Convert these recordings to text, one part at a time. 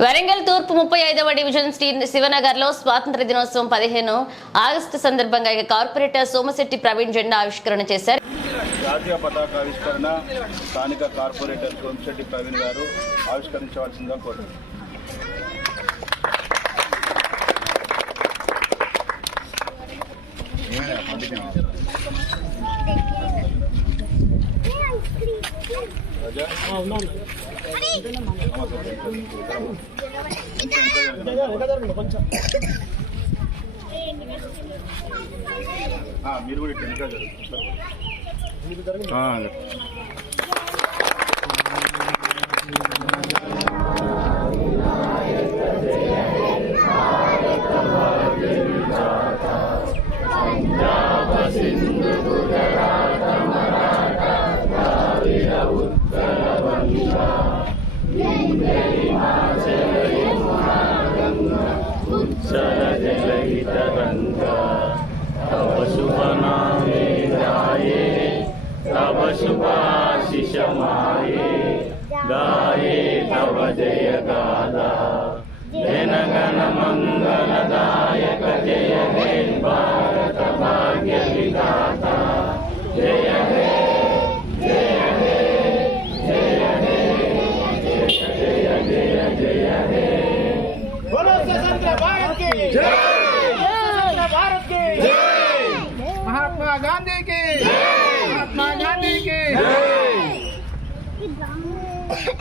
వరంగల్ తూర్పు ముప్పై ఐదవ డివిజన్ శ్రీ శివనగర్లో స్వాతంత్ర దినోత్సవం పదిహేను ఆగస్టు సందర్భంగా కార్పొరేటర్ సోమశెట్టి ప్రవీణ్ జెండా ఆవిష్కరణ చేశారు జాతీయ పతాక ఆవిష్కరణ స్థానిక కార్పొరేటర్ సోమశెట్టి ప్రవీణ్ గారు ఆవిష్కరించవలసిందిగా కోరుతున్నాను రాజా? మీరు కూడా ఇట్లా జరుగుతుంది. ఉజ్జల జలహితరంగా తవ శుభనామే గాయే తవ శుభాశిషమాయే గాయే తవ జయ గాదా జనగణ మంగళదా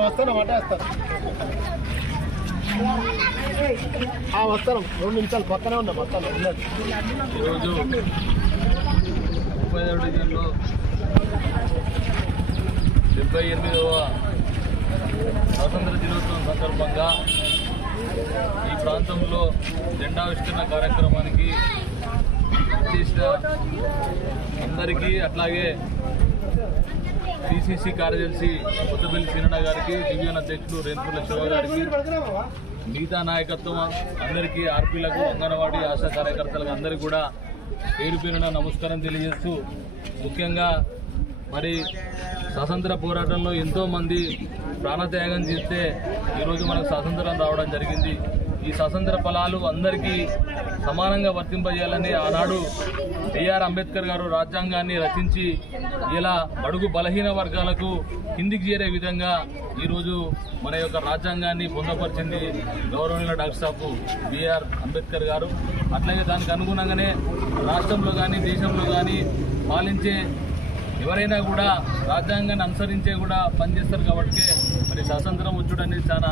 వస్తాను మాట వస్తాను. రెండు నిమిషాలు పక్కనే ఉన్నా వస్తాను ఉన్నది ఈరోజు ముప్పై ఐదవ డివిజన్లో డెబ్బై ఎనిమిదవ స్వాతంత్ర దినోత్సవం సందర్భంగా ఈ ప్రాంతంలో జెండావిష్కరణ కార్యక్రమానికి చేసిన అందరికీ అట్లాగే పిసిసి కార్యదర్శి కొత్తపల్లి సీనన్న గారికి డివిజన్ అధ్యక్షుడు రేణుల శివ గారికి మిగతా నాయకత్వం అందరికీ ఆర్పీలకు అంగన్వాడీ ఆశా కార్యకర్తలకు అందరికీ కూడా పేరు పేరున నమస్కారం తెలియజేస్తూ ముఖ్యంగా మరి స్వతంత్ర పోరాటంలో ఎంతోమంది ప్రాణత్యాగం చేస్తే ఈరోజు మనకు స్వాతంత్రం రావడం జరిగింది. ఈ స్వతంత్ర ఫలాలు అందరికీ సమానంగా వర్తింపజేయాలని ఆనాడు బిఆర్ అంబేద్కర్ గారు రాజ్యాంగాన్ని రచించి ఇలా బడుగు బలహీన వర్గాలకు కిందికి చేరే విధంగా ఈరోజు మన యొక్క రాజ్యాంగాన్ని పొందపరిచింది గౌరవనీయుల డాక్టర్ సాపు బిఆర్ అంబేద్కర్ గారు. అట్లాగే దానికి అనుగుణంగానే రాష్ట్రంలో కానీ దేశంలో కానీ పాలించే ఎవరైనా కూడా రాజ్యాంగాన్ని అనుసరించే కూడా పనిచేస్తారు కాబట్టి మరి స్వాతంత్రం వచ్చుడు అనేది చాలా